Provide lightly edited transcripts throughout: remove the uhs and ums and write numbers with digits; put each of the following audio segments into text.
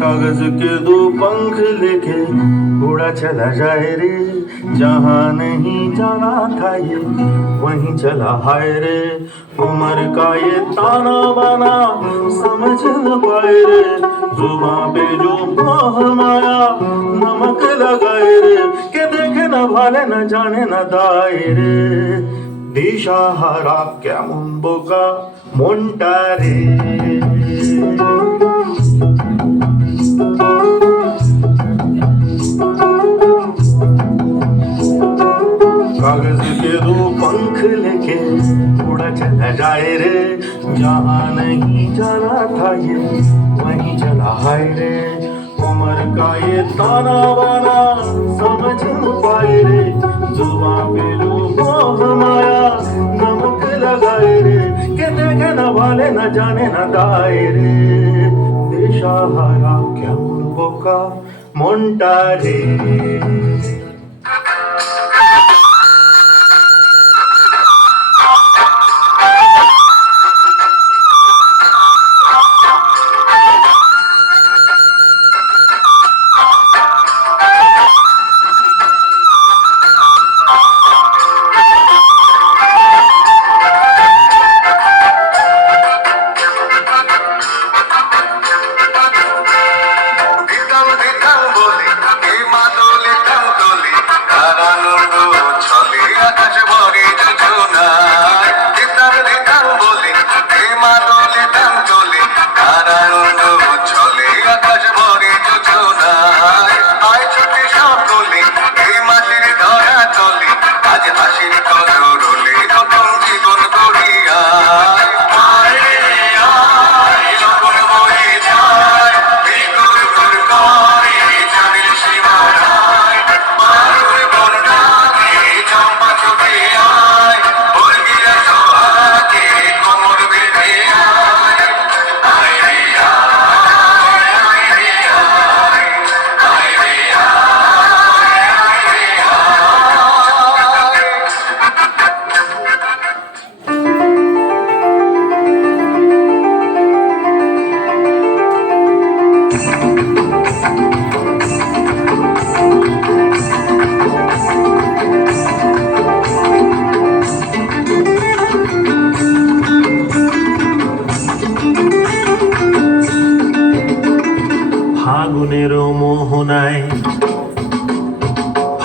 कागज के दो पंख लेके उड़ा चला जाए रे, जहाँ नहीं जाना था ये वहीं चला हाय रे। उम्र का ये ताना बाना समझ न पाए रे, जुबां पे जो मोह माया नमक लगाए रे, के देखे न भाले न जाने न दाए रे। দিশাহারা কেমন বোকা মনটা রে। कागज के दो पंख लेके उड़ा चला जाए रे, जहाँ नहीं जाना था ये वहीं चला हाय रे। उम्र का ये ताना बाना समझ न पाए रे, जुबां पे जो मोह माया नमक लगाए रे, के देखे न भाले न जाने न दाए रे। দিশাহারা কেমন বোকা মনটা রে।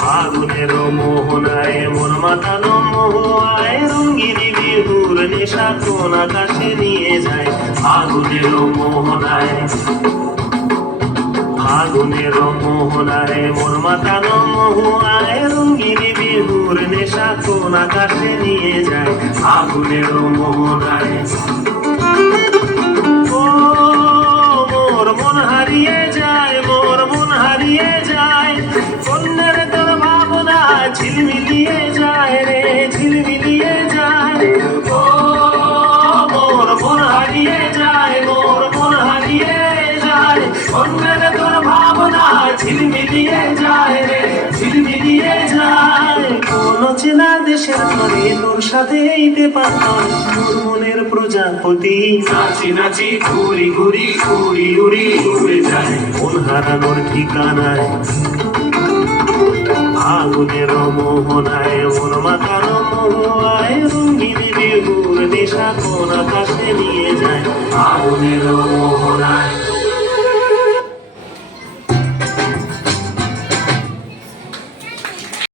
ফাগুনের মোহনায় মন মাতানো মোহায়, রঙ্গিনী বিহুর নেশা কোন আকাশে নিয়ে যায়। ফাগুনের মোহনায় মন মাতানো মোহায়, রঙ্গিনী বিহুর নেশা কোন আকাশে নিয়ে যায়। ফাগুনের মোহনায় মোর মন হারিয়ে যায়, মোর মন হারিয়ে যায়, কন্যার তোর ভাবনা ঝিলমিলিয়ে যায় রে, ঝিলমিলিয়ে যায়। ও মোর মন হারিয়ে যায়, মোর মন হারিয়ে যায়, কন্যার তোর ভাবনা ঝিলমিলিয়ে যায় রে, ঝিলমিলিয়ে যায়। কোন চেনা দেশের ঘরে তোর সাথে এইতে পারতাম, তোর মনের প্রজাপতি নাচি নাচি ঘুরি ঘুরি উড়ি উড়ি উড়ে যায় মন হারানোর ঠিকানায়। ফাগুনের মোহনায় মন মাতানো মোহায়, রঙ্গিনী বিহুর নেশা কোন আকাশে নিয়ে যায়। ফাগুনের মোহনায়